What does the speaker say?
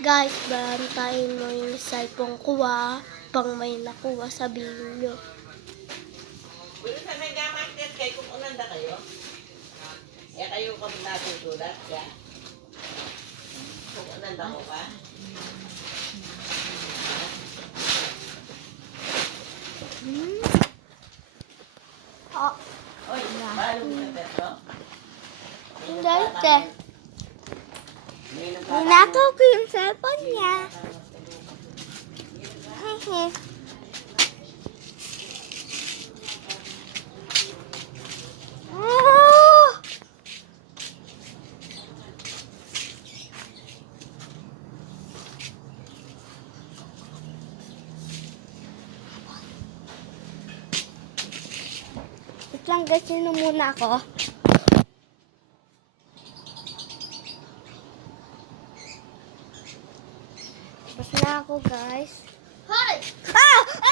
Guys, bantayin mo yung cellphone ko pang may nakuha sabihin nyo. Pero sa may gamang test kayo, kung unanda kayo, kayo kung natutulat, kung unanda ko pa. Oh, Oy, paano mo na Petro? hindi, te. May Ninakaw ko yung cellphone niya. Hehe. Oh! Wait lang guys, sino muna ako? Tapos na ako guys. Hoy! Ah!